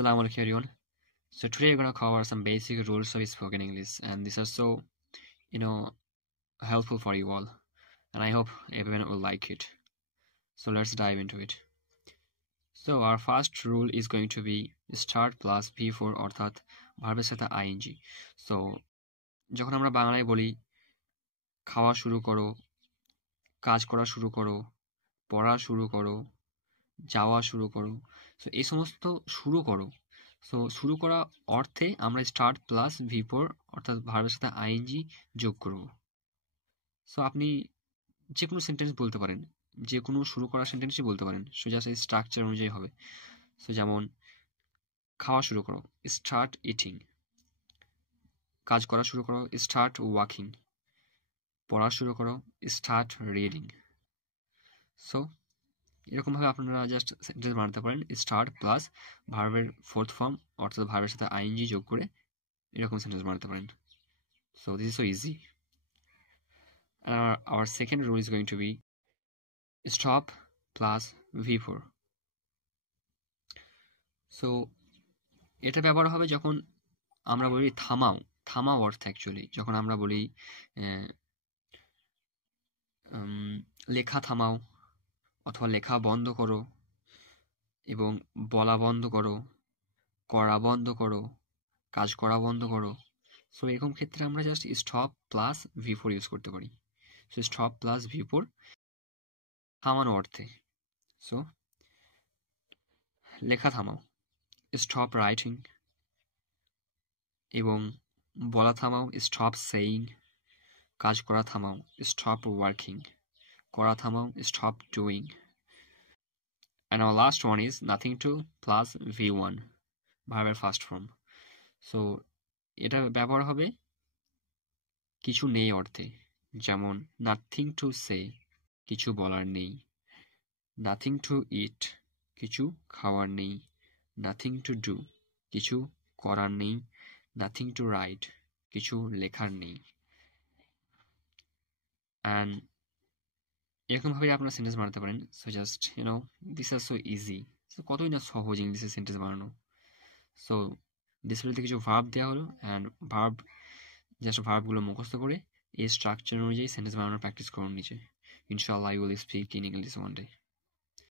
Assalamu alaikum everyone. So today we're gonna cover some basic rules of spoken English, and these are so helpful for you all, and I hope everyone will like it. So let's dive into it. So our first rule is going to be start plus V4 অর্থাৎ ভার্বের সাথে ing. So যখন আমরা বাংলায় বলি খাওয়া শুরু করো, কাজ করা শুরু করো, পড়া শুরু করো, যাওয়া শুরু করো, সো এই সমস্ত শুরু করো, সো শুরু করা অর্থে আমরা স্টার্ট প্লাস V4 অর্থাৎ ভার্বের সাথে আইএনজি যোগ করব। সো আপনি যে কোনো সেন্টেন্স বলতে পারেন, যে কোনো শুরু করা সেন্টেন্সই বলতে পারেন, সো জাস্ট এই স্ট্রাকচার অনুযায়ী হবে। সো যেমন খাওয়া শুরু করো, স্টার্ট ইটিং। কাজ করা শুরু করো, স্টার্ট ওয়াকিং। পড়া শুরু করো, স্টার্ট রিডিং। সো এরকমভাবে আপনারা জাস্ট সেন্টেন্স বানাতে পারেন স্টার্ট প্লাস ভার্বের ফোর্থ ফর্ম অর্থাৎ ভার্বের সাথে আইএনজি যোগ করে এরকম সেন্টেন্স বানাতে পারেন। So this is so easy. Our second rule is going to be stop plus V4. So এটা ব্যবহার হবে যখন আমরা বলি থামাও, থামাও অর্থ অ্যাকচুয়ালি যখন আমরা বলি লেখা থামাও অথবা লেখা বন্ধ করো এবং বলা বন্ধ করো, করা বন্ধ করো, কাজ করা বন্ধ করো। সো এরকম ক্ষেত্রে আমরা just stop plus V4 use করতে পারি। সো স্টপ প্লাস V4 থামানো অর্থে। সো লেখা থামাও, স্টপ রাইটিং, এবং বলা থামাও, স্টপ সেইং। কাজ করা থামাও, স্টপ ওয়ার্কিং। করা থামাও, stop doing. And our last one is nothing to plus V1 ভার্বের ফার্স্ট ফর্ম। সো এটা ব্যবহার হবে কিছু নেই অর্থে, যেমন নাথিং টু সে কিছু বলার নেই, নাথিং টু ইট কিছু খাওয়ার নেই, নাথিং টু ডু কিছু করার নেই, নাথিং টু রাইট কিছু লেখার নেই। অ্যান্ড এরকমভাবে আপনারা সেন্টেন্স বানাতে পারেন। সো জাস্ট দিস আর সো ইজি। সো কতই না সহজ ইংলিশে সেন্টেন্স বানানো। সো ডিসপ্লেতে কিছু ভার্ব দেওয়া হলো, অ্যান্ড জাস্ট ভার্বগুলো মুখস্থ করে এই স্ট্রাকচার অনুযায়ী সেন্টেন্স বানানোর প্র্যাকটিস করুন নিচে। ইনশাআল্লাহ you will speak in English one day.